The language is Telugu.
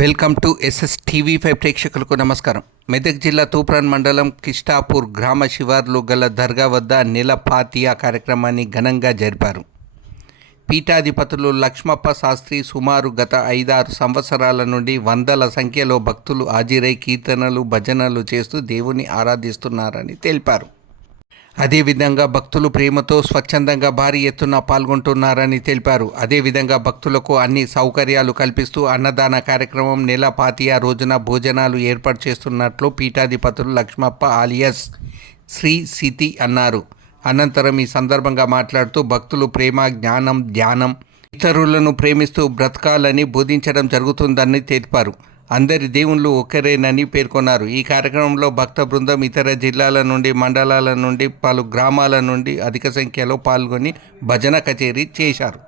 వెల్కమ్ టు SSTV5 ప్రేక్షకులకు నమస్కారం. మెదక్ జిల్లా తూప్రాన్ మండలం కిష్టాపూర్ గ్రామ శివార్లు గల దర్గా వద్ద నెల ఫాతియా కార్యక్రమాన్ని ఘనంగా జరిపారు. పీఠాధిపతులు లక్ష్మప్ప శాస్త్రి సుమారు గత 5-6 సంవత్సరాల నుండి వందల సంఖ్యలో భక్తులు హాజరై కీర్తనలు భజనలు చేస్తూ దేవుని ఆరాధిస్తున్నారని తెలిపారు. అదేవిధంగా భక్తులు ప్రేమతో స్వచ్ఛందంగా భారీ ఎత్తున పాల్గొంటున్నారని తెలిపారు. అదేవిధంగా భక్తులకు అన్ని సౌకర్యాలు కల్పిస్తూ అన్నదాన కార్యక్రమం నెల ఫాతియా రోజున భోజనాలు ఏర్పాటు చేస్తున్నట్లు పీఠాధిపతులు లక్ష్మప్ప ఆలియస్ శ్రీ సితి అన్నారు. అనంతరం ఈ సందర్భంగా మాట్లాడుతూ భక్తులు ప్రేమ, జ్ఞానం, ధ్యానం, ఇతరులను ప్రేమిస్తూ బ్రతకాలని బోధించడం జరుగుతుందని తెలిపారు. అందరి దేవుళ్ళు ఒక్కరేనని పేర్కొన్నారు. ఈ కార్యక్రమంలో భక్త బృందం ఇతర జిల్లాల నుండి, మండలాల నుండి, పలు గ్రామాల నుండి అధిక సంఖ్యలో పాల్గొని భజన కచేరీ చేశారు.